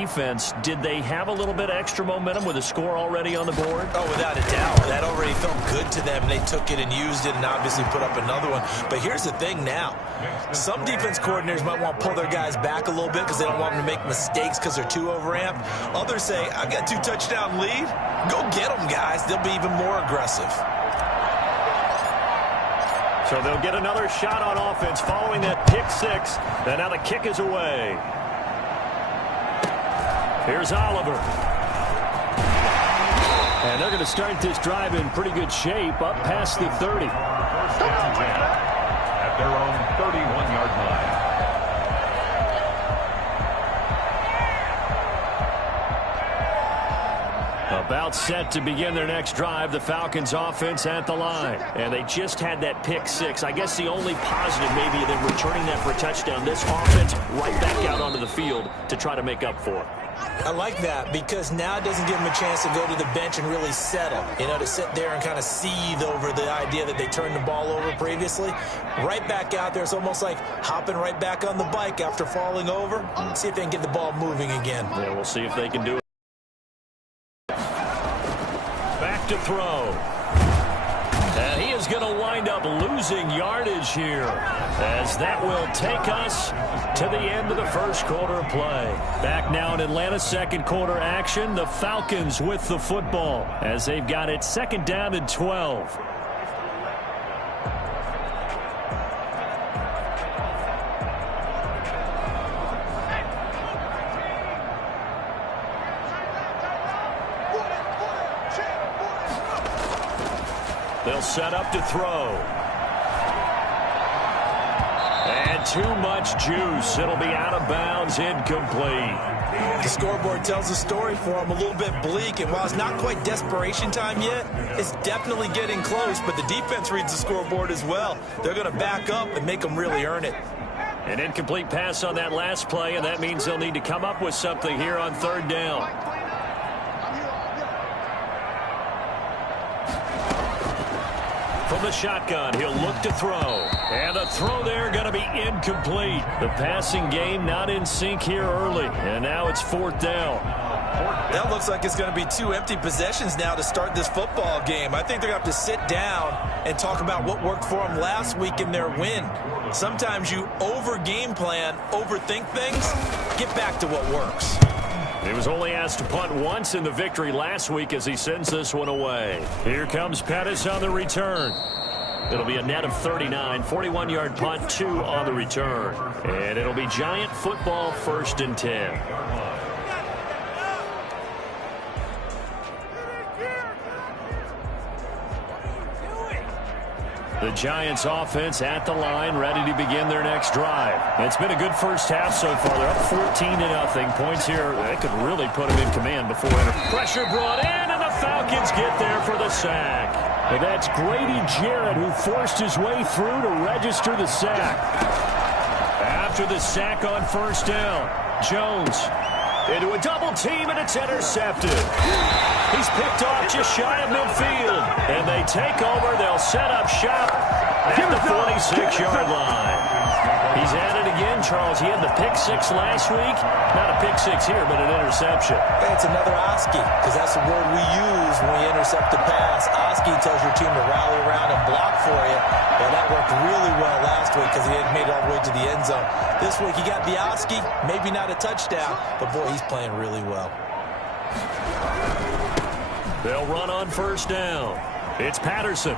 defense, did they have a little bit extra momentum with a score already on the board? Oh, without a doubt. That already felt good to them. They took it and used it and obviously put up another one. But here's the thing now. Some defense coordinators might want to pull their guys back a little bit because they don't want them to make mistakes because they're too overamped. Others say, I've got 2-touchdown lead. Go get them, guys. They'll be even more aggressive. So they'll get another shot on offense following that pick six. And now the kick is away. Here's Oliver. And they're going to start this drive in pretty good shape up past the 30. First down 10 at their own 31-yard line. About set to begin their next drive, the Falcons offense at the line. And they just had that pick six. I guess the only positive maybe than returning that for a touchdown, this offense right back out onto the field to try to make up for it. I like that because now it doesn't give them a chance to go to the bench and really settle. You know, to sit there and kind of seethe over the idea that they turned the ball over previously. Right back out there, it's almost like hopping right back on the bike after falling over. See if they can get the ball moving again. Yeah, we'll see if they can do it. Back to throw. And he is going to wind up losing yardage here as that will take us to the end of the first quarter of play. Back now in Atlanta's second quarter action, the Falcons with the football as they've got it second down and 12. They'll set up to throw. And too much juice. It'll be out of bounds, incomplete. The scoreboard tells a story for them, a little bit bleak, and while it's not quite desperation time yet, it's definitely getting close, but the defense reads the scoreboard as well. They're going to back up and make them really earn it. An incomplete pass on that last play, and that means they'll need to come up with something here on third down. From the shotgun, he'll look to throw. And the throw there going to be incomplete. The passing game not in sync here early. And now it's fourth down. That looks like it's going to be two empty possessions now to start this football game. I think they're going to have to sit down and talk about what worked for them last week in their win. Sometimes you over-game plan, overthink things. Get back to what works. He was only asked to punt once in the victory last week as he sends this one away. Here comes Pettis on the return. It'll be a net of 39, 41-yard punt, 2 on the return. And it'll be Giant football, 1st and 10. The Giants offense at the line, ready to begin their next drive. It's been a good first half so far. They're up 14-0. Points here, they could really put them in command before pressure brought in, and the Falcons get there for the sack. And that's Grady Jarrett who forced his way through to register the sack. After the sack on first down, Jones into a double team, and it's intercepted. He's picked off just shy of midfield. And they take over. They'll set up shop at the 46-yard line. He's at it again, Charles. He had the pick six last week. Not a pick six here, but an interception. Hey, it's another Oski, because that's the word we use when we intercept a pass. Oski tells your team to rally around and block for you. Well, that worked really well last week because he hadn't made it all the way to the end zone. This week he got the Oski, maybe not a touchdown, but boy, he's playing really well. They'll run on first down. It's Patterson.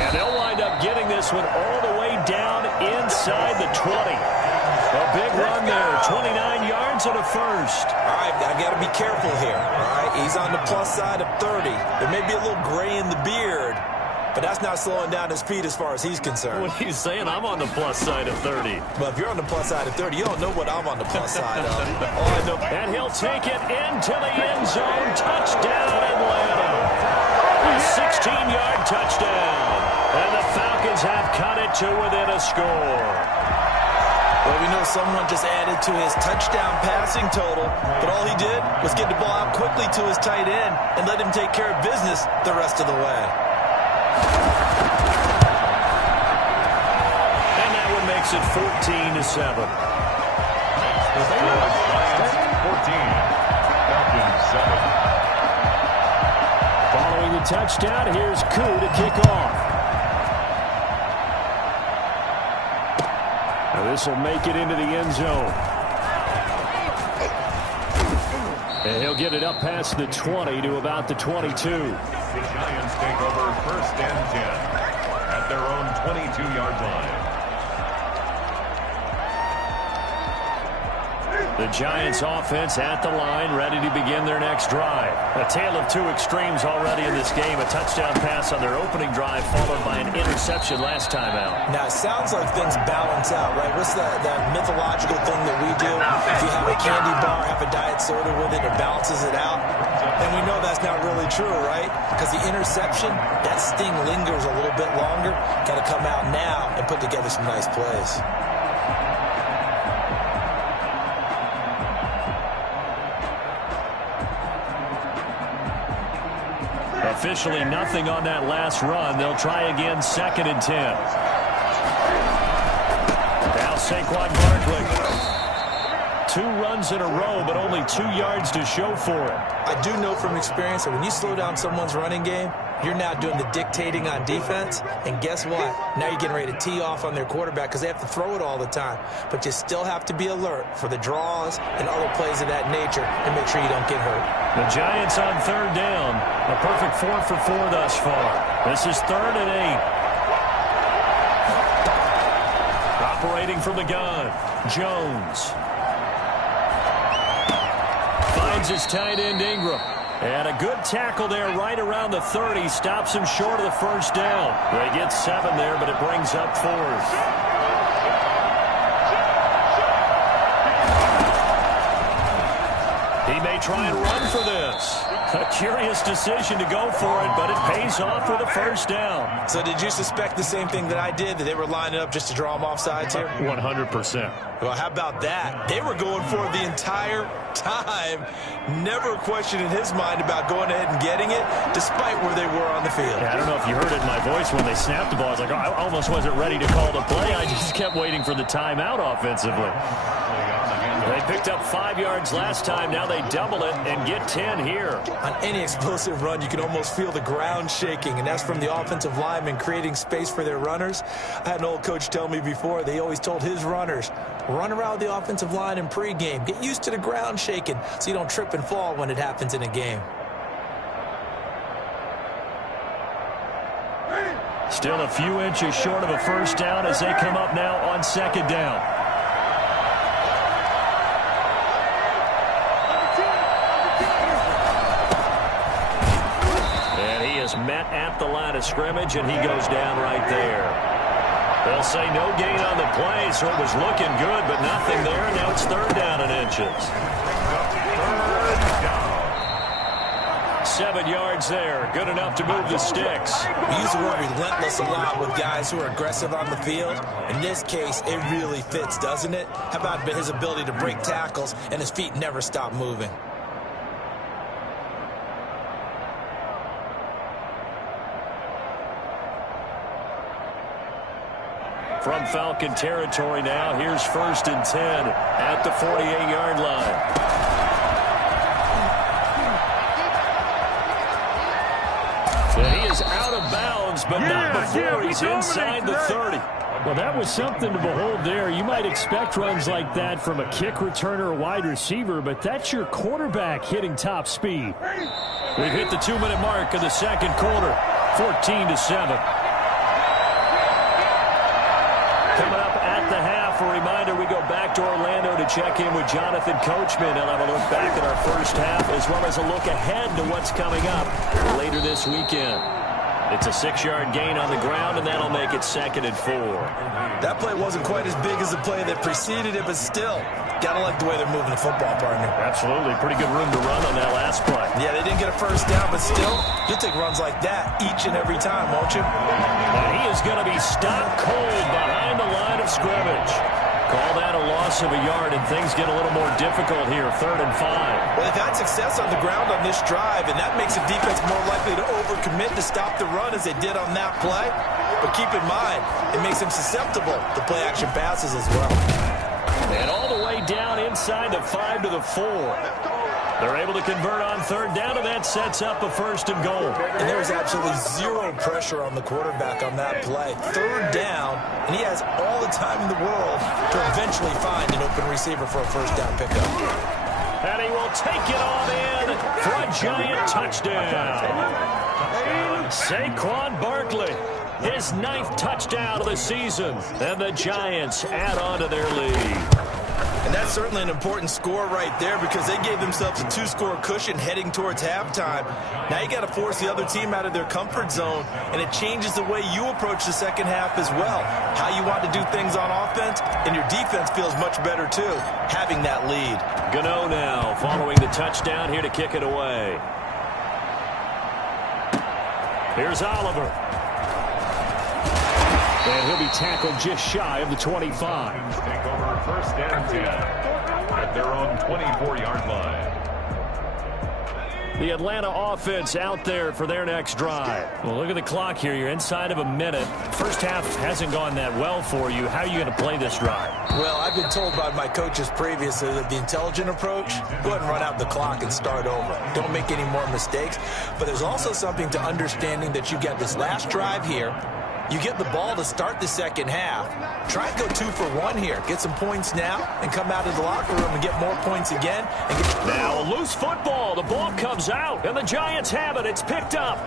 And they'll wind up getting this one all the way down inside the 20. A big run there, 29 yards and a first. All right, I got to be careful here. All right, he's on the plus side of 30. There may be a little gray in the beard, but that's not slowing down his speed as far as he's concerned. What are you saying? I'm on the plus side of 30. Well, if you're on the plus side of 30, you don't know what I'm on the plus side of. All I know. And he'll take it into the end zone. Touchdown, Atlanta. A 16-yard touchdown. And the Falcons have cut it to within a score. Well, we know someone just added to his touchdown passing total, but all he did was get the ball out quickly to his tight end and let him take care of business the rest of the way. And that one makes it 14-7. touchdown. Here's Koo to kick off. Now this will make it into the end zone. And he'll get it up past the 20 to about the 22. The Giants take over 1st and 10 at their own 22-yard line. The Giants offense at the line, ready to begin their next drive. A tale of two extremes already in this game. A touchdown pass on their opening drive, followed by an interception last time out. Now, it sounds like things balance out, right? What's that mythological thing that we do? If you have a candy bar, have a diet soda with it, it balances it out. And we know that's not really true, right? Because the interception, that sting lingers a little bit longer. Got to come out now and put together some nice plays. Officially nothing on that last run. They'll try again, 2nd and 10. Now Saquon Barkley. 2 runs in a row, but only 2 yards to show for it. I do know from experience that when you slow down someone's running game, you're now doing the dictating on defense. And guess what? Now you're getting ready to tee off on their quarterback because they have to throw it all the time. But you still have to be alert for the draws and other plays of that nature and make sure you don't get hurt. The Giants on 3rd down. A perfect 4 for 4 thus far. This is 3rd and 8. Operating from the gun, Jones. Finds his tight end Ingram. And a good tackle there right around the 30. Stops him short of the 1st down. They get 7 there, but it brings up 4th. He may try and run for this. A curious decision to go for it, but it pays off with a 1st down. So did you suspect the same thing that I did, that they were lining up just to draw him off sides here? 100%. Well, how about that? They were going for it the entire time. Never a question in his mind about going ahead and getting it, despite where they were on the field. Yeah, I don't know if you heard it in my voice when they snapped the ball. I was like, oh, I almost wasn't ready to call the play. I just kept waiting for the timeout offensively. They picked up 5 yards last time. Now they double it and get 10 here. On any explosive run, you can almost feel the ground shaking, and that's from the offensive linemen creating space for their runners. I had an old coach tell me before, they always told his runners, run around the offensive line in pregame. Get used to the ground shaking so you don't trip and fall when it happens in a game. Still a few inches short of a 1st down as they come up now on 2nd down. Met at the line of scrimmage, and he goes down right there. They'll say no gain on the play, so it was looking good, but nothing there. Now it's 3rd down and inches. 7 yards there. Good enough to move the sticks. We use the word relentless a lot with guys who are aggressive on the field. In this case, it really fits, doesn't it? How about his ability to break tackles and his feet never stop moving? From Falcon territory now, here's 1st and 10 at the 48-yard line. And he is out of bounds, but not before he's inside the 30. Well, that was something to behold there. You might expect runs like that from a kick returner or wide receiver, but that's your quarterback hitting top speed. We've hit the 2-minute mark of the 2nd quarter, 14-7. Coming up at the half, a reminder, we go back to Orlando to check in with Jonathan Coachman. He'll have a look back at our 1st half, as well as a look ahead to what's coming up later this weekend. It's a 6-yard gain on the ground, and that'll make it 2nd and 4. That play wasn't quite as big as the play that preceded it, but still, gotta like the way they're moving the football, partner. Absolutely. Pretty good room to run on that last play. Yeah, they didn't get a 1st down, but still, you'll take runs like that each and every time, won't you? And he is going to be stopped cold behind the line of scrimmage. Call that a loss of a yard, and things get a little more difficult here, 3rd and 5. Well, they've had success on the ground on this drive, and that makes the defense more likely to overcommit to stop the run as they did on that play. But keep in mind, it makes them susceptible to play-action passes as well. And all the way down inside the 5 to the 4. They're able to convert on third down, and that sets up a 1st and goal. And there was absolutely zero pressure on the quarterback on that play. Third down, and he has all the time in the world to eventually find an open receiver for a 1st down pickup. And he will take it on in for a Giant touchdown. Saquon Barkley, his 9th touchdown of the season. And the Giants add on to their lead. And that's certainly an important score right there because they gave themselves a 2-score cushion heading towards halftime. Now you got to force the other team out of their comfort zone, and it changes the way you approach the second half as well. How you want to do things on offense, and your defense feels much better too, having that lead. Gano now following the touchdown here to kick it away. Here's Oliver. And he'll be tackled just shy of the 25. Take over 1st and 10 at their own 24-yard line. The Atlanta offense out there for their next drive. Well, look at the clock here. You're inside of a minute. First half hasn't gone that well for you. How are you going to play this drive? Well, I've been told by my coaches previously that the intelligent approach, go ahead and run out the clock and start over. Don't make any more mistakes. But there's also something to understanding that you get this last drive here. You get the ball to start the second half. Try and go 2 for 1 here. Get some points now and come out of the locker room and get more points again. And get now a loose football. The ball comes out, and the Giants have it. It's picked up.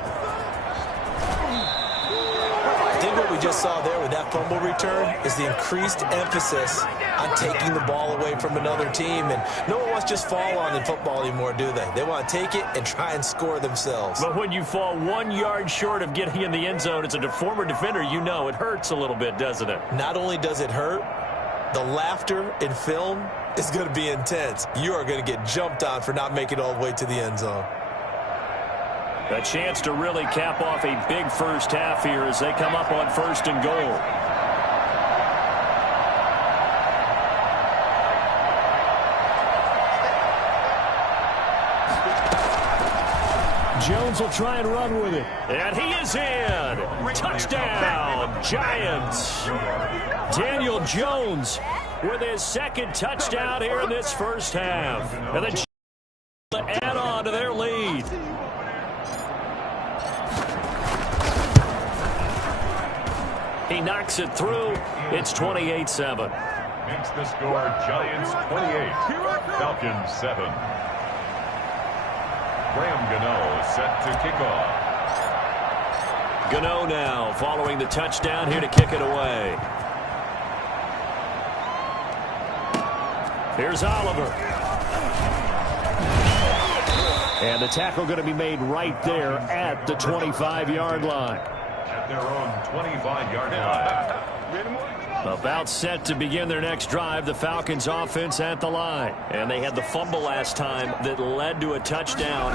I think what we just saw there with that fumble return is the increased emphasis on taking the ball away from another team. And no one wants to just fall on in football anymore, do they? They want to take it and try and score themselves. But when you fall 1 yard short of getting in the end zone as a former defender, you know it hurts a little bit, doesn't it? Not only does it hurt, the laughter in film is going to be intense. You are going to get jumped on for not making it all the way to the end zone. A chance to really cap off a big first half here as they come up on 1st and goal. Jones will try and run with it. And he is in. Touchdown, Giants. Daniel Jones with his 2nd touchdown here in this first half. And the Giants add on to their lead. He knocks it through. It's 28-7. Makes the score Giants 28, Falcons 7. Graham Gano set to kick off. Gano now following the touchdown here to kick it away. Here's Oliver. And the tackle going to be made right there at the 25-yard line. At their own 25-yard line. About set to begin their next drive, the Falcons offense at the line. And they had the fumble last time that led to a touchdown.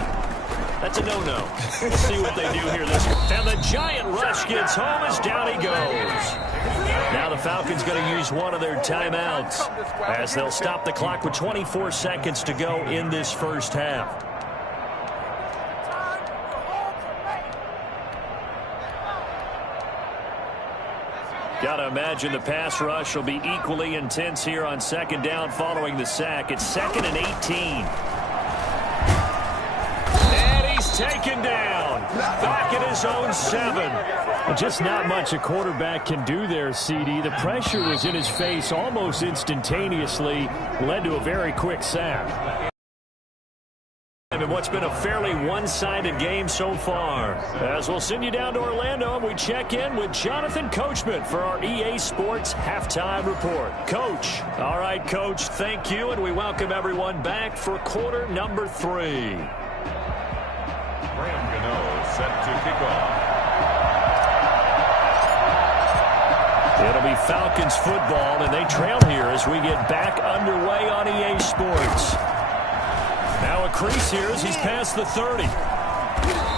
That's a no-no. We'll see what they do here this week. And the Giant rush gets home as down he goes. Now the Falcons going to use one of their timeouts as they'll stop the clock with 24 seconds to go in this first half. Got to imagine the pass rush will be equally intense here on 2nd down following the sack. It's 2nd and 18. And he's taken down. Back at his own 7. Just not much a quarterback can do there, CD. The pressure was in his face almost instantaneously. Led to a very quick sack. In what's been a fairly one-sided game so far. As we'll send you down to Orlando, and we check in with Jonathan Coachman for our EA Sports Halftime Report. Coach. All right, Coach, thank you, and we welcome everyone back for quarter number 3. Graham Gano set to kick off. It'll be Falcons football, and they trail here as we get back underway on EA Sports. Now a crease here as he's past the 30.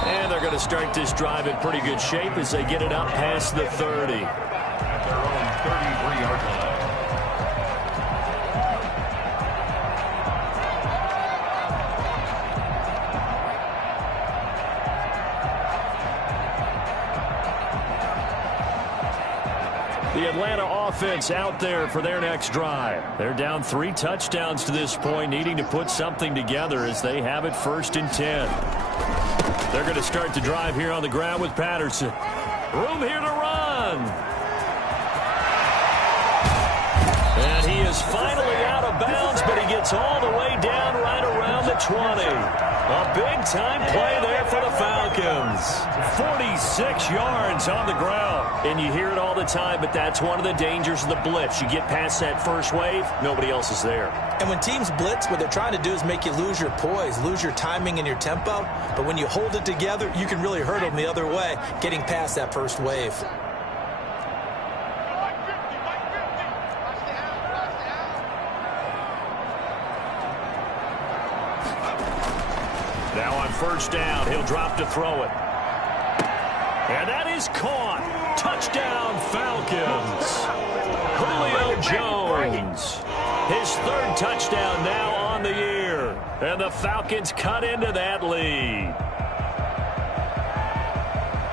And they're going to start this drive in pretty good shape as they get it up past the 30. At their own 33-yard line. The Atlanta offense out there for their next drive. They're down 3 touchdowns to this point, needing to put something together as they have it 1st and 10. They're going to start the drive here on the ground with Patterson. Room here to run. And he is finally out of bounds, but he gets all the way down right around the 20. A big-time play there for the Falcons. 46 yards on the ground. And you hear it all the time, but that's one of the dangers of the blitz. You get past that first wave, nobody else is there. And when teams blitz, what they're trying to do is make you lose your poise, lose your timing and your tempo. But when you hold it together, you can really hurt them the other way, getting past that first wave. Now on 1st down, he'll drop to throw it. And that is caught. Touchdown, Falcons. Julio Jones. His 3rd touchdown now on the year. And the Falcons cut into that lead.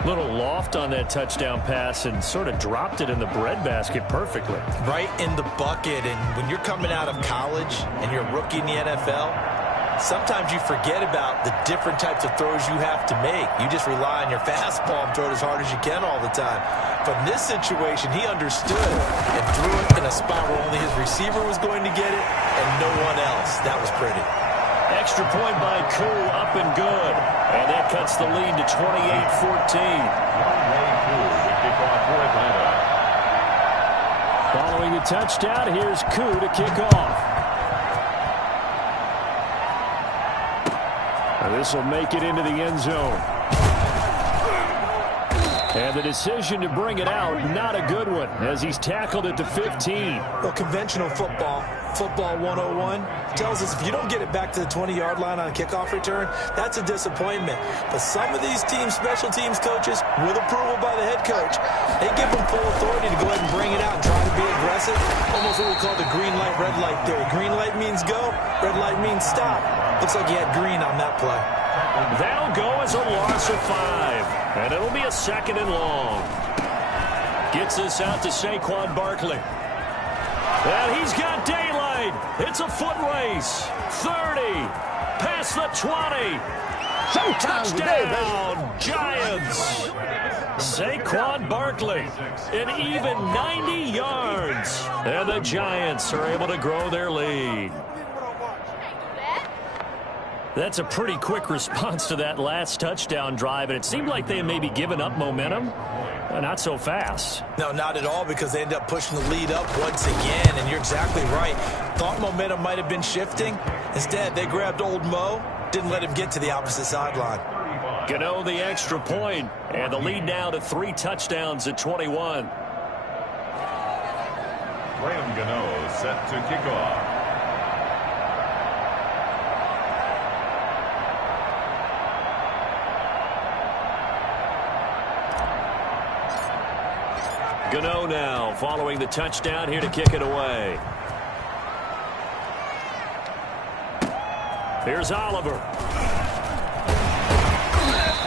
Little loft on that touchdown pass and sort of dropped it in the breadbasket perfectly. Right in the bucket. And when you're coming out of college and you're a rookie in the NFL, sometimes you forget about the different types of throws you have to make. You just rely on your fastball and throw it as hard as you can all the time. But in this situation, he understood and threw it in a spot where only his receiver was going to get it and no one else. That was pretty. Extra point by Koo, up and good. And that cuts the lead to 28-14. Following the touchdown, here's Koo to kick off. This will make it into the end zone. And the decision to bring it out, not a good one, as he's tackled it to 15. Well, conventional football 101, tells us if you don't get it back to the 20-yard line on a kickoff return, that's a disappointment. But some of these teams, special teams coaches, with approval by the head coach, they give them full authority to go ahead and bring it out and try to be aggressive. Almost what we call the green light, red light theory. Green light means go, red light means stop. Looks like he had green on that play. That'll go as a loss of 5. And it'll be a 2nd and long. Gets this out to Saquon Barkley. And he's got daylight. It's a foot race. 30. Past the 20. Touchdown, Giants. Saquon Barkley. An even 90 yards. And the Giants are able to grow their lead. That's a pretty quick response to that last touchdown drive, and it seemed like they had maybe given up momentum. Not so fast. No, not at all, because they ended up pushing the lead up once again, and you're exactly right. Thought momentum might have been shifting. Instead, they grabbed old Mo, didn't let him get to the opposite sideline. Gano the extra point, and the lead now to 3 touchdowns at 21. Graham Gano set to kick off. Gano now following the touchdown here to kick it away. Here's Oliver.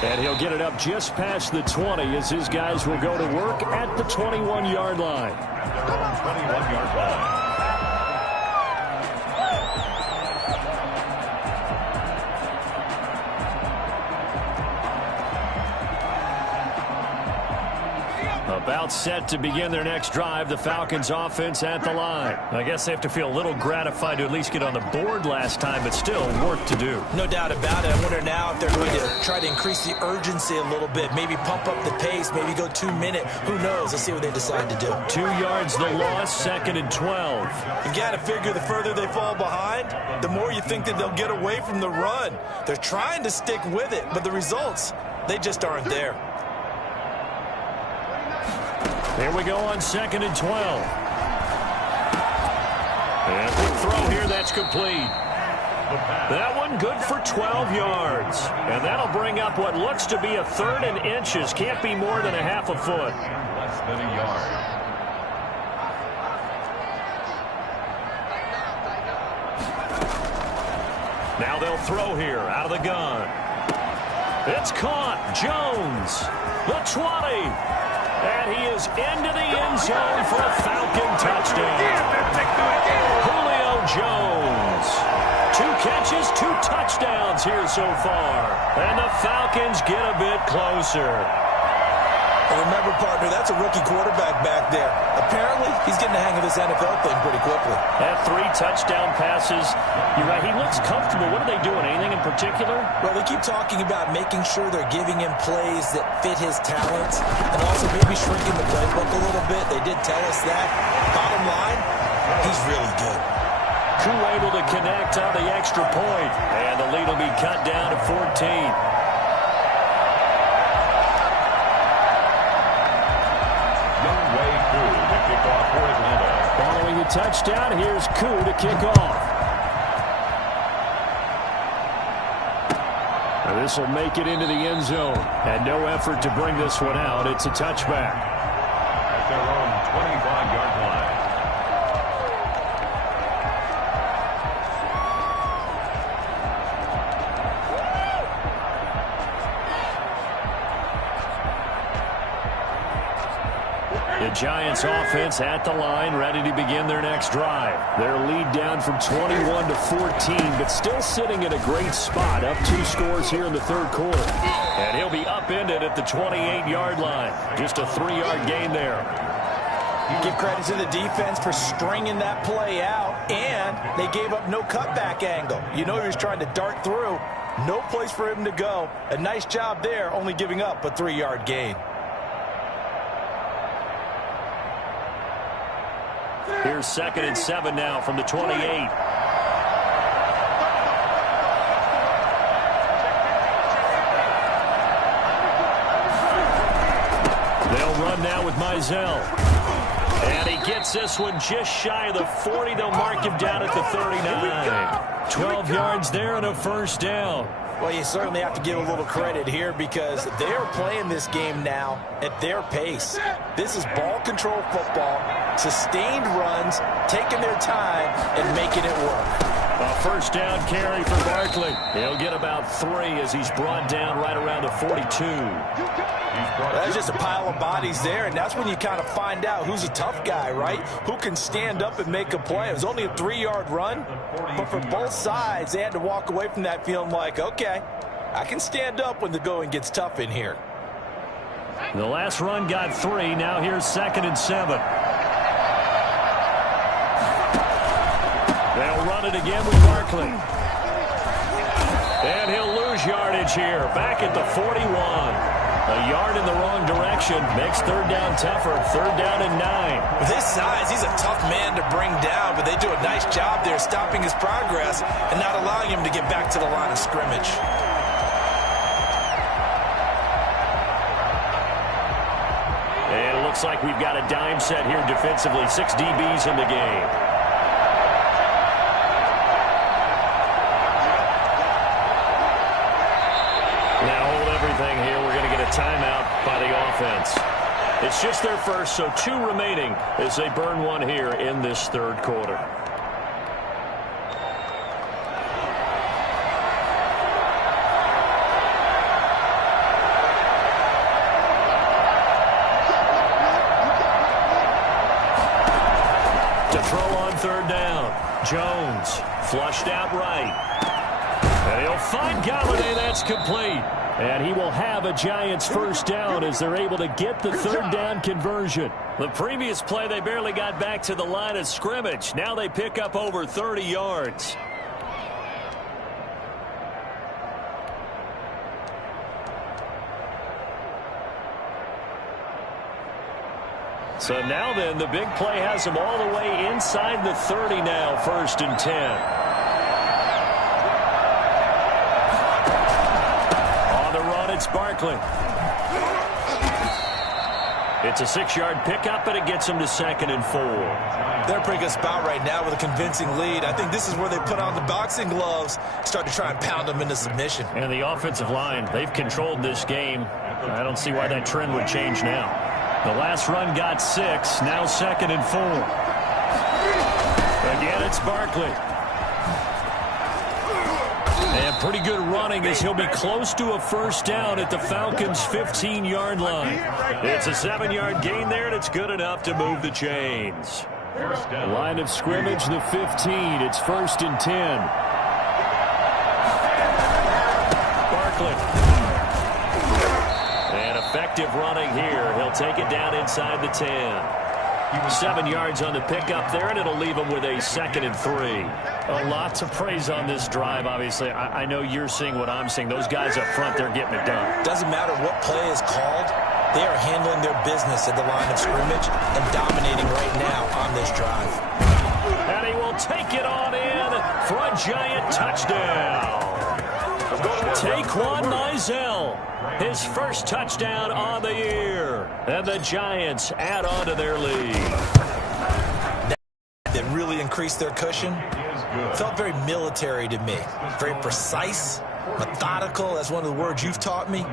And he'll get it up just past the 20 as his guys will go to work at the 21-yard line. At their own 21-yard line. About set to begin their next drive, the Falcons offense at the line. I guess they have to feel a little gratified to at least get on the board last time, but still work to do. No doubt about it. I wonder now if they're going to try to increase the urgency a little bit, maybe pump up the pace, maybe go 2-minute. Who knows? Let's see what they decide to do. 2 yards the loss, 2nd and 12. You got to figure the further they fall behind, the more you think that they'll get away from the run. They're trying to stick with it, but the results, they just aren't there. Here we go on 2nd and 12. And quick throw here, that's complete. That one good for 12 yards. And that'll bring up what looks to be a 3rd and inches. Can't be more than a half a foot. Less than a yard. Now they'll throw here out of the gun. It's caught. Jones. The 20. And he is into the end zone for a Falcon touchdown. Julio Jones. 2 catches, 2 touchdowns here so far. And the Falcons get a bit closer. And remember, partner, that's a rookie quarterback back there. Apparently, he's getting the hang of this NFL thing pretty quickly. Had 3 touchdown passes. You're right, he looks comfortable. What are they doing? Anything in particular? Well, they keep talking about making sure they're giving him plays that fit his talents and also maybe shrinking the playbook a little bit. They did tell us that. Bottom line, he's really good. Koo able to connect on the extra point. And the lead will be cut down to 14. Following the touchdown, here's Koo to kick off. This will make it into the end zone. And no effort to bring this one out. It's a touchback. At their own 25-yard line. The Giants offense at the line, ready to begin their next drive. Their lead down from 21 to 14, but still sitting in a great spot, up 2 scores here in the third quarter. And he'll be upended at the 28-yard line. Just a 3-yard gain there. Give credit to the defense for stringing that play out, and they gave up no cutback angle. You know he was trying to dart through. No place for him to go. A nice job there, only giving up a 3-yard gain. Here's 2nd and 7 now from the 28. They'll run now with Mizell. And he gets this one just shy of the 40. They'll mark him down at the 39. 12 yards there and a first down. Well, you certainly have to give a little credit here because they are playing this game now at their pace. This is ball control football, sustained runs, taking their time, and making it work. A first down carry for Barkley. He'll get about 3 as he's brought down right around the 42. That's just a pile of bodies there, and that's when you kind of find out who's a tough guy, right? Who can stand up and make a play. It was only a 3-yard run, but for both sides, they had to walk away from that feeling like, okay, I can stand up when the going gets tough in here. The last run got 3. Now here's 2nd and 7. They'll run it again with Barkley. And he'll lose yardage here. Back at the 41. A yard in the wrong direction makes 3rd down tougher. 3rd down and 9. With his size, he's a tough man to bring down, but they do a nice job there stopping his progress and not allowing him to get back to the line of scrimmage. And it looks like we've got a dime set here defensively. 6 DBs in the game. Timeout by the offense. It's just their first, so 2 remaining as they burn 1 here in this third quarter. To throw on 3rd down. Jones flushed out right. And he'll find Galladay. That's complete. And he will have a Giants first down as they're able to get the 3rd down conversion. The previous play, they barely got back to the line of scrimmage. Now they pick up over 30 yards. So now then, the big play has them all the way inside the 30 now, 1st and 10. It's Barkley. It's a 6-yard pickup, but it gets him to 2nd and 4. They're in a pretty good spot right now with a convincing lead. I think this is where they put on the boxing gloves, start to try and pound them into submission. And the offensive line, they've controlled this game. I don't see why that trend would change now. The last run got 6, now 2nd and 4. Again, it's Barkley. And Pretty good running as he'll be close to a first down at the Falcons' 15-yard line. It's a 7-yard gain there, and it's good enough to move the chains. Line of scrimmage, the 15. It's 1st and 10. Barkley. And effective running here. He'll take it down inside the 10. 7 yards on the pickup there, and it'll leave him with a 2nd and 3. A lot to praise on this drive, obviously. I know you're seeing what I'm seeing. Those guys up front, they're getting it done. Doesn't matter what play is called. They are handling their business at the line of scrimmage and dominating right now on this drive. And he will take it on in for a giant touchdown. Taquan Mizell, his first touchdown on the year. And the Giants add on to their lead. That really increased their cushion. Felt very military to me. Very precise, methodical. That's one of the words you've taught me.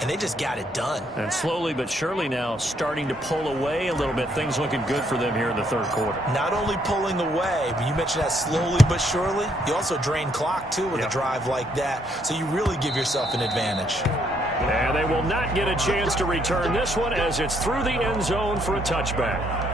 And they just got it done. And slowly but surely now starting to pull away a little bit. Things looking good for them here in the 3rd quarter. Not only pulling away, but you mentioned that slowly but surely. You also drain clock, too, with a drive like that. So you really give yourself an advantage. And they will not get a chance to return this one as it's through the end zone for a touchback.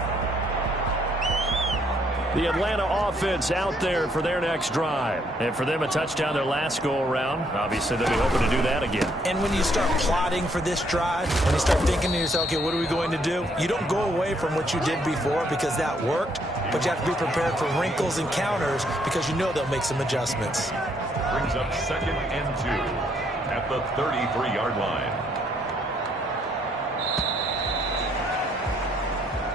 The Atlanta offense out there for their next drive. And for them, a touchdown their last go-around. Obviously, they'll be hoping to do that again. And when you start plotting for this drive, when you start thinking to yourself, okay, what are we going to do? You don't go away from what you did before because that worked, but you have to be prepared for wrinkles and counters because you know they'll make some adjustments. Brings up 2nd and 2 at the 33-yard line.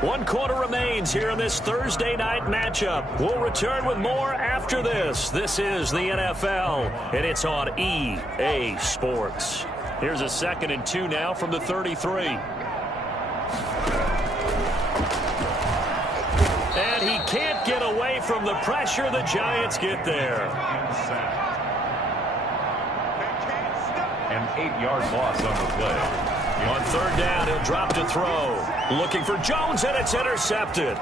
1 quarter remains here in this Thursday night matchup. We'll return with more after this. This is the NFL, and it's on EA Sports. Here's a 2nd and 2 now from the 33. And he can't get away from the pressure. The Giants get there. An 8-yard loss on the play. On 3rd down, he'll drop to throw. Looking for Jones, and it's intercepted.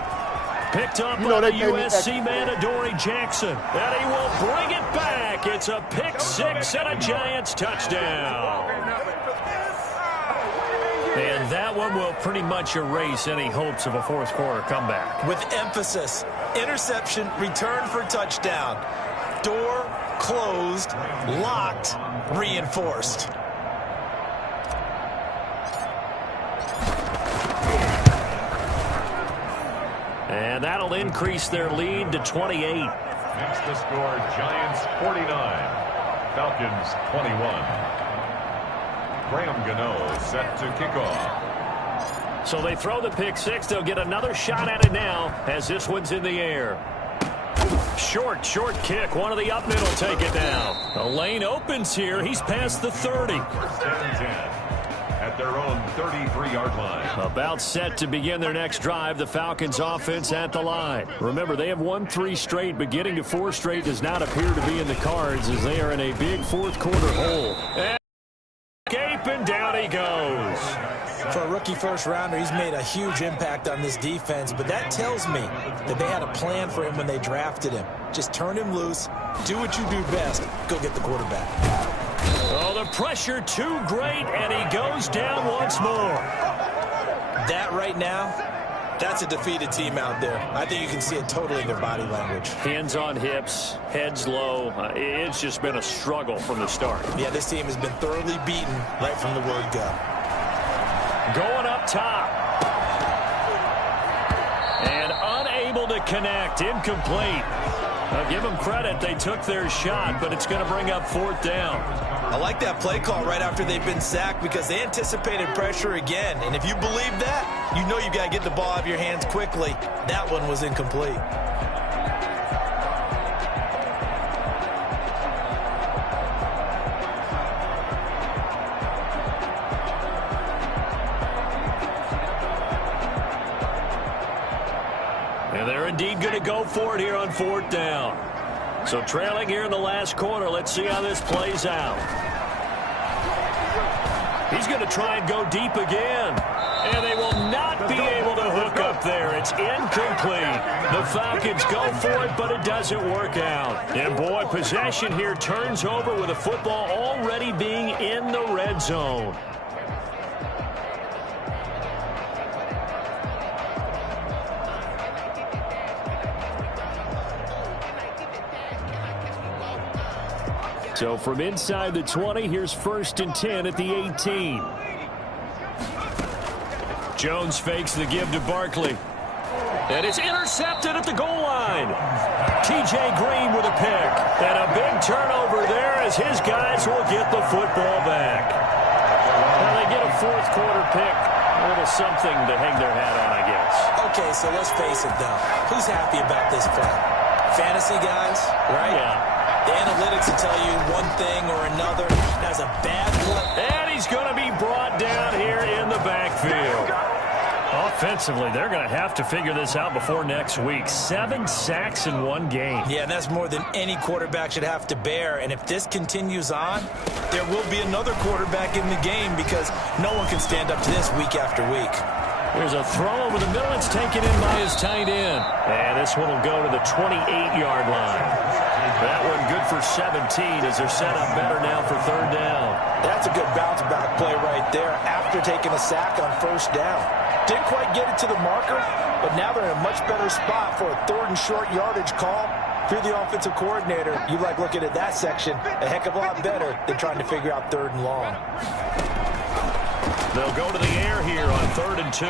Picked up by the USC man, Adoree Jackson. And he will bring it back. It's a pick 6 and a Giants touchdown. And that one will pretty much erase any hopes of a 4th quarter comeback. With emphasis, interception, return for touchdown. Door closed, locked, reinforced. And that'll increase their lead to 28. Makes the score Giants 49, Falcons 21. Graham Gano set to kick off. So they throw the pick 6. They'll get another shot at it now as this one's in the air. Short kick. One of the up middle take it down. The lane opens here. He's past the 30. 1st and 10 at their own 33-yard line. About set to begin their next drive. The Falcons offense at the line. Remember, they have won 3 straight, but getting to 4 straight does not appear to be in the cards as they are in a big 4th quarter hole. And escape, and down he goes. For a rookie first-rounder, he's made a huge impact on this defense, but that tells me that they had a plan for him when they drafted him. Just turn him loose, do what you do best, go get the quarterback. Oh, the pressure too great, and he goes down once more. That right now, that's a defeated team out there. I think you can see it totally in their body language. Hands on hips, heads low. It's just been a struggle from the start. Yeah, this team has been thoroughly beaten right from the word go. Going up top. And unable to connect. Incomplete. I'll give them credit. They took their shot, but it's going to bring up 4th down. I like that play call right after they've been sacked because they anticipated pressure again. And if you believe that, you know you got to get the ball out of your hands quickly. That one was incomplete. And they're indeed going to go for it here on 4th down. So trailing here in the last quarter. Let's see how this plays out. He's going to try and go deep again. And they will not be able to hook up there. It's incomplete. The Falcons go for it, but it doesn't work out. And, boy, possession here turns over with a football already being in the red zone. So from inside the 20, here's 1st and 10 at the 18. Jones fakes the give to Barkley. And it's intercepted at the goal line. T.J. Green with a pick. And a big turnover there as his guys will get the football back. Well, they get a 4th quarter pick. A little something to hang their hat on, I guess. Okay, so let's face it, though. Who's happy about this play? Fantasy guys, right? Yeah. The analytics will tell you one thing or another. That's a bad play. And he's going to be brought down here in the backfield. Offensively, they're going to have to figure this out before next week. 7 sacks in one game. Yeah, and that's more than any quarterback should have to bear. And if this continues on, there will be another quarterback in the game because no one can stand up to this week after week. There's a throw over the middle. It's taken in by his tight end. And this one will go to the 28-yard line. That one good for 17 as they're set up better now for 3rd down. That's a good bounce-back play right there after taking a sack on 1st down. Didn't quite get it to the marker, but now they're in a much better spot for a 3rd and short yardage call. If you're the offensive coordinator, you like looking at that section a heck of a lot better than trying to figure out 3rd and long. They'll go to the air here on 3rd and 2.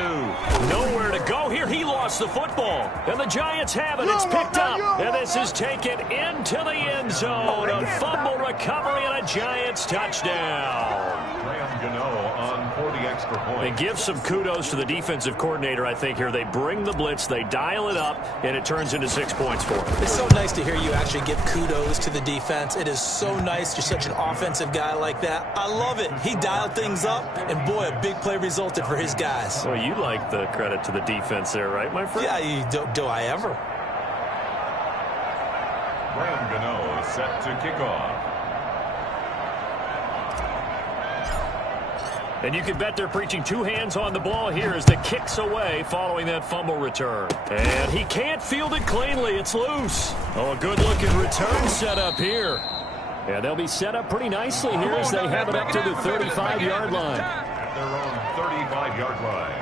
Nowhere to go here. He lost the football. And the Giants have it. It's picked up. And this is taken into the end zone. A fumble recovery and a Giants touchdown. Graham Gano on for the extra point. They give some kudos to the defensive coordinator, I think, here. They bring the blitz, they dial it up, and it turns into 6 points for them. It's so nice to hear you actually give kudos to the defense. It is so nice. You're such an offensive guy like that. I love it. He dialed things up, and boy, a big play resulted for his guys. Well, you like the credit to the defense there, right, my friend? Yeah, do I ever? Graham Gano set to kick off. And you can bet they're preaching 2 hands on the ball here as the kick's away following that fumble return. And he can't field it cleanly. It's loose. Oh, a good-looking return set up here. And they'll be set up pretty nicely here as they have it up to the 35-yard line. At their own 35-yard line.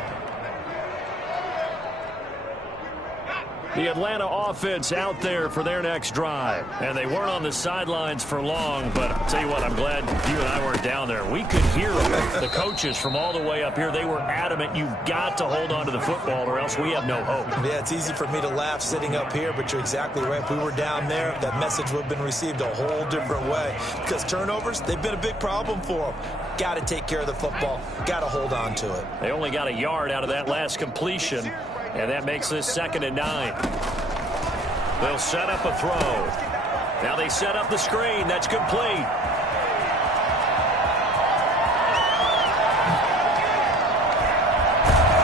The Atlanta offense out there for their next drive. And they weren't on the sidelines for long, but I'll tell you what, I'm glad you and I weren't down there. We could hear them. The coaches from all the way up here, they were adamant, you've got to hold on to the football or else we have no hope. Yeah, it's easy for me to laugh sitting up here, but you're exactly right. If we were down there, that message would have been received a whole different way. Because turnovers, they've been a big problem for them. Got to take care of the football. Got to hold on to it. They only got a yard out of that last completion. And that makes this 2nd and 9. They'll set up a throw. Now they set up the screen. That's complete.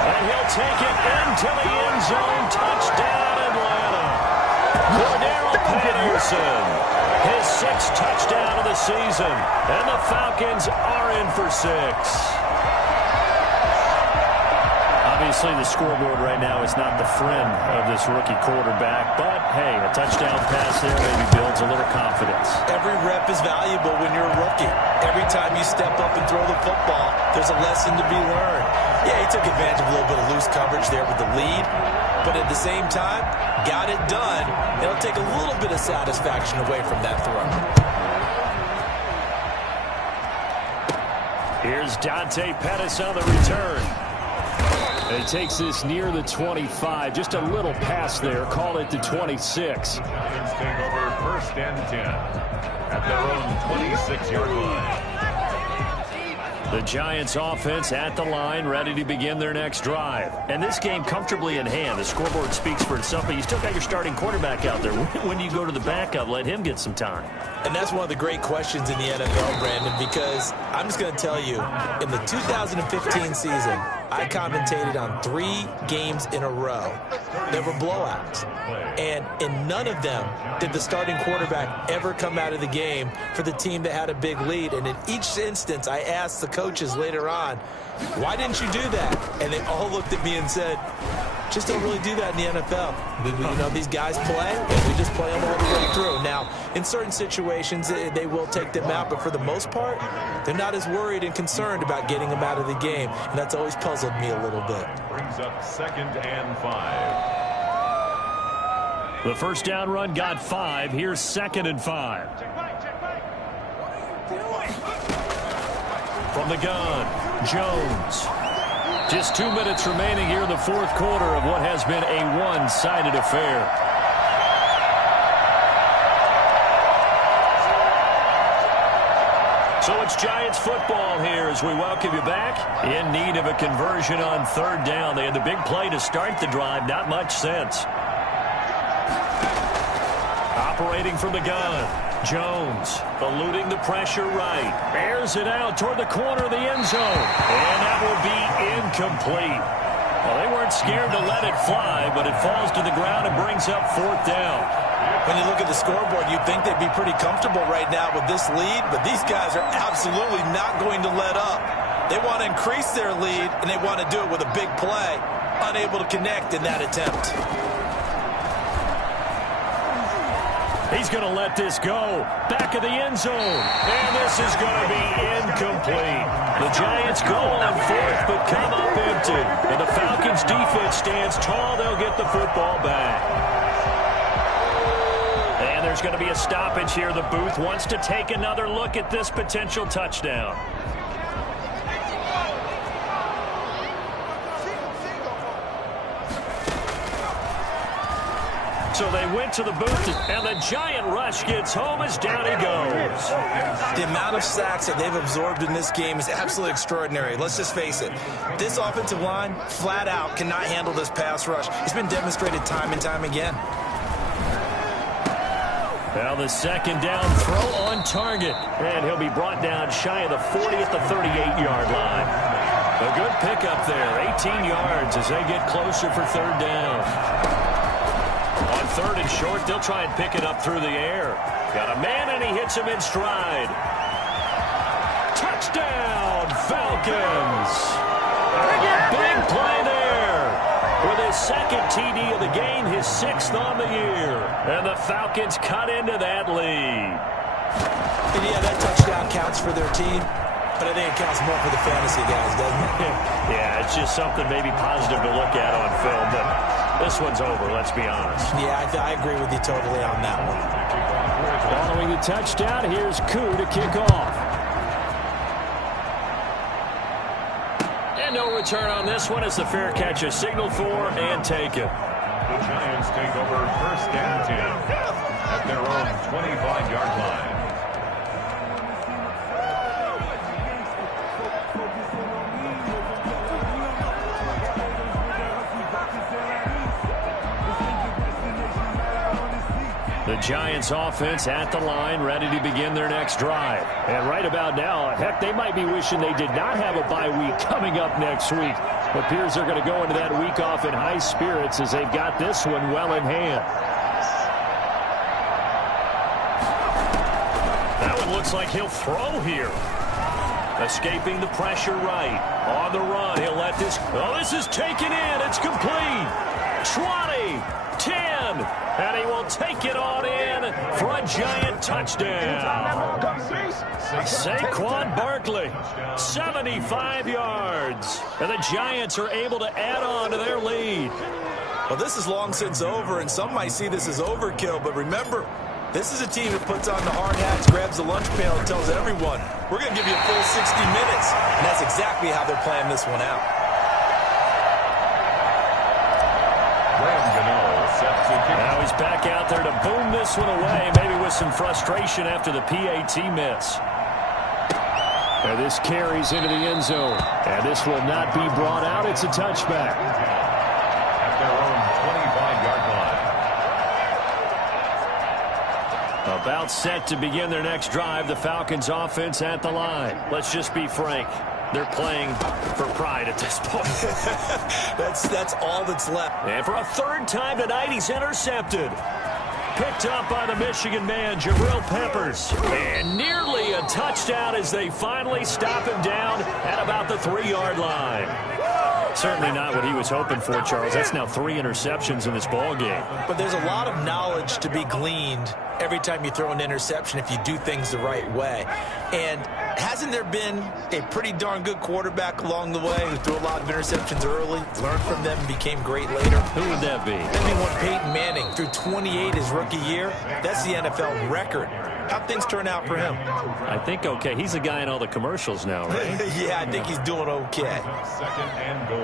And he'll take it into the end zone. Touchdown, Atlanta. Cordero Patterson. His 6th touchdown of the season. And the Falcons are in for 6. Obviously, the scoreboard right now is not the friend of this rookie quarterback, but, hey, a touchdown pass there maybe builds a little confidence. Every rep is valuable when you're a rookie. Every time you step up and throw the football, there's a lesson to be learned. Yeah, he took advantage of a little bit of loose coverage there with the lead, but at the same time, got it done. It'll take a little bit of satisfaction away from that throw. Here's Dante Pettis on the return. And he takes this near the 25. Just a little pass there. Call it the 26. Lions take over 1st and 10 at their own 26-yard line. The Giants offense at the line, ready to begin their next drive. And this game comfortably in hand. The scoreboard speaks for itself, but you still got your starting quarterback out there. When do you go to the backup? Let him get some time. And that's one of the great questions in the NFL, Brandon, because I'm just going to tell you, in the 2015 season, I commentated on 3 games in a row that were blowouts. And in none of them did the starting quarterback ever come out of the game for the team that had a big lead. And in each instance, I asked the coaches later on, why didn't you do that? And they all looked at me and said, Just don't really do that in the NFL. You know, these guys play, and we just play them all the way through. Now, in certain situations, they will take them out, but for the most part, they're not as worried and concerned about getting them out of the game, and that's always puzzled me a little bit. Brings up 2nd and 5. The first down run got 5. Here's 2nd and 5. From the gun, Jones. Just 2 minutes remaining here in the fourth quarter of what has been a one-sided affair. So it's Giants football here as we welcome you back. In need of a conversion on 3rd down. They had the big play to start the drive. Not much sense. Operating from the gun. Jones eluding the pressure right. Airs it out toward the corner of the end zone. And that will be incomplete. Well, they weren't scared to let it fly, but it falls to the ground and brings up 4th down. When you look at the scoreboard, you'd think they'd be pretty comfortable right now with this lead, but these guys are absolutely not going to let up. They want to increase their lead, and they want to do it with a big play. Unable to connect in that attempt. He's going to let this go. Back of the end zone. And this is going to be incomplete. The Giants go on 4th, but come up empty. And the Falcons' defense stands tall. They'll get the football back. And there's going to be a stoppage here. The booth wants to take another look at this potential touchdown. So they went to the booth, and the Giant rush gets home as down he goes. The amount of sacks that they've absorbed in this game is absolutely extraordinary. Let's just face it. This offensive line, flat out, cannot handle this pass rush. It's been demonstrated time and time again. Now the 2nd down throw on target. And he'll be brought down shy of the 40 at the 38-yard line. A good pickup there, 18 yards as they get closer for 3rd down. On 3rd and short, they'll try and pick it up through the air. Got a man, and he hits him in stride. Touchdown, Falcons! Big play there. With his 2nd TD of the game, his 6th on the year. And the Falcons cut into that lead. And yeah, that touchdown counts for their team, but I think it counts more for the fantasy guys, doesn't it? Yeah, it's just something maybe positive to look at on film, but this one's over, let's be honest. Yeah, I agree with you totally on that one. Following the touchdown, here's Koo to kick off. And no return on this one as the fair catch is signaled for and taken. The Giants take over 1st and 10 at their own 25-yard line. The Giants offense at the line, ready to begin their next drive. And right about now, heck, they might be wishing they did not have a bye week coming up next week. It appears they're going to go into that week off in high spirits as they've got this one well in hand. That one looks like he'll throw here. Escaping the pressure right. On the run, he'll let this... Oh, this is taken in. It's complete. 20, 10, and he will take it on in for a Giant touchdown. Saquon Barkley, 75 yards. And the Giants are able to add on to their lead. Well, this is long since over, and some might see this as overkill, but remember, this is a team that puts on the hard hats, grabs the lunch pail, and tells everyone, we're going to give you a full 60 minutes. And that's exactly how they're playing this one out. Now he's back out there to boom this one away, maybe with some frustration after the PAT miss. And this carries into the end zone. And this will not be brought out. It's a touchback. At their own 25-yard line. About set to begin their next drive, the Falcons offense at the line. Let's just be frank. They're playing for pride at this point. That's all that's left. And for a 3rd time tonight, he's intercepted. Picked up by the Michigan man, Jabril Peppers. And nearly a touchdown as they finally stop him down at about the 3-yard line. Certainly not what he was hoping for, Charles. That's now 3 interceptions in this ball game. But there's a lot of knowledge to be gleaned every time you throw an interception if you do things the right way. And hasn't there been a pretty darn good quarterback along the way who threw a lot of interceptions early, learned from them, and became great later? Who would that be? That'd be one Peyton Manning. Threw 28 his rookie year. That's the NFL record. How'd things turn out for him? I think okay. He's the guy in all the commercials now, right? Yeah, I think he's doing okay. Second and goal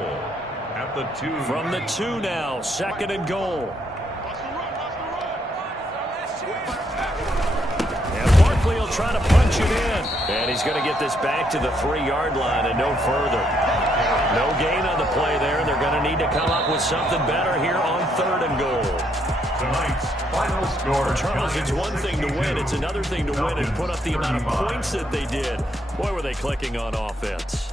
at the 2. From the 2 now, 2nd and goal. And Barkley will try to punch it in. And he's going to get this back to the 3-yard line and no further. No gain on the play there. They're going to need to come up with something better here on 3rd and goal. Tonight's final score. Charles, it's one thing to win. It's another thing to win and put up the amount of points that they did. Boy, were they clicking on offense.